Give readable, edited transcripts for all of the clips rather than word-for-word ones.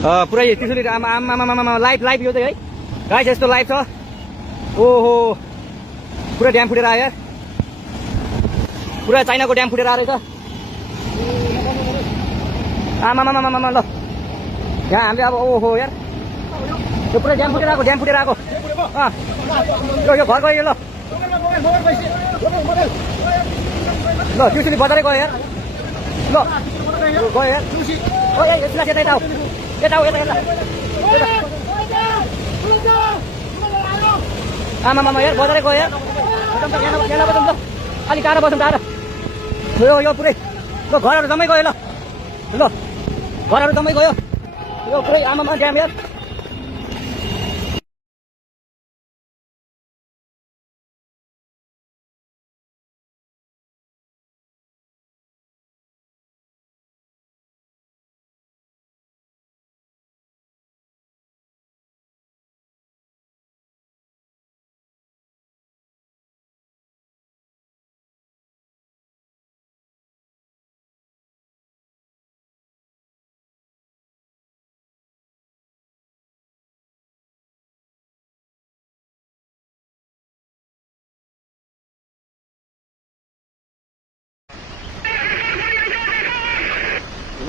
पुरै त्रिशुली आमा live live यो चाहिँ है गाइस यस्तो लाइभ छ। ओहो पुरा ड्याम फुटेर आयो यार, पुरा चाइनाको ड्याम फुटेर आएको रहेछ। आमामामामा ल यहाँ हामीले अब ओहो यार यो पुरा ड्याम फुटेर आएको यो घर गयो ल ल त्रिशुली बजारै गयो यार ल गयो यार यसलाई यता यता आमामामा यार बजारै गयो यार यहाँ बजाउँ ल अलिक टाढो बसौँ टाढो यो पुरै ल घरहरू जम्मै गयो ल घरहरू जम्मै गयो यो पुरै आमामा ड्याम यार।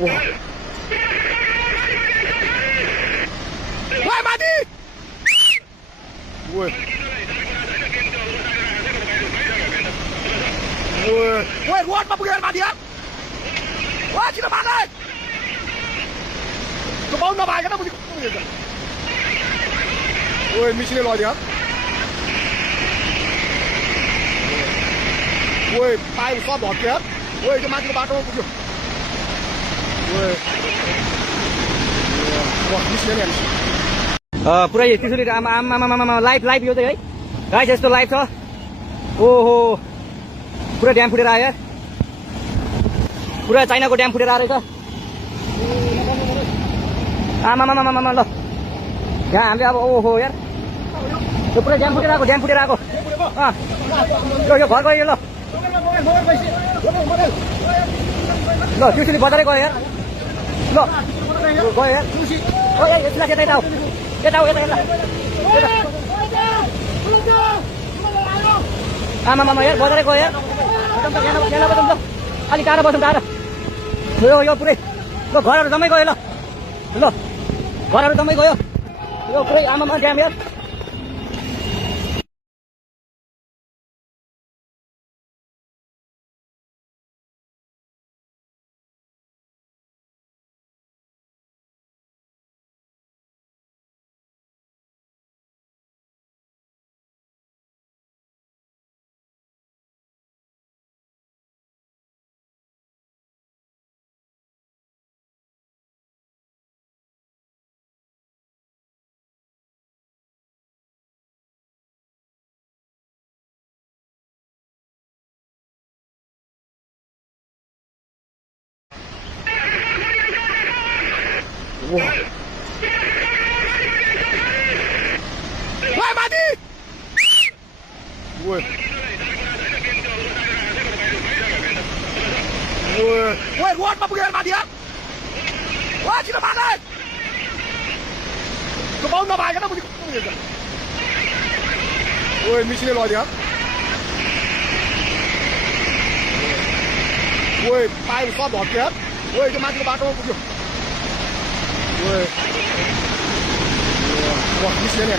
Woi mati! Woi. Woi, ruot apa bukan mati ya? Wah, kita mana? Kau mau apa? Kita punya. Woi, misinya loh dia. Woi, pai kau bawa dia. Woi, kita mati ke batu punya. पुरै त्रिशुली आमा live live यो चाहिँ है guys यस्तो live छ। ओहो पुरा dam फुटेर आयो यार, पुरा चाइनाको ड्याम फुटेर आएको रहेछ। आमामामामा ल यहाँ हामीले अब ओहो यार यो पुरा ड्याम फुटेर आएको यो घर गयो ल ल त्रिशुली बजारै गयो यार ल गयो यार यसलाई यता आमामामा यार बजारै गयो यार यहाँ बजाउँ ल अलिक टाढो बसौँ टाढो यो पुरै ल घरहरू जम्मै गयो ल घरहरू जम्मै गयो यो पुरै आमामा ड्याम यार। Woi mati! Woi. Woi, ruot apa bukan mati ya? Wah, kita mana? Kau mau apa? Kita punya. Woi, misinya loh dia. Woi, pai kau bawa dia. Woi, kita mati ke batu punya. Woi. Wah, misinya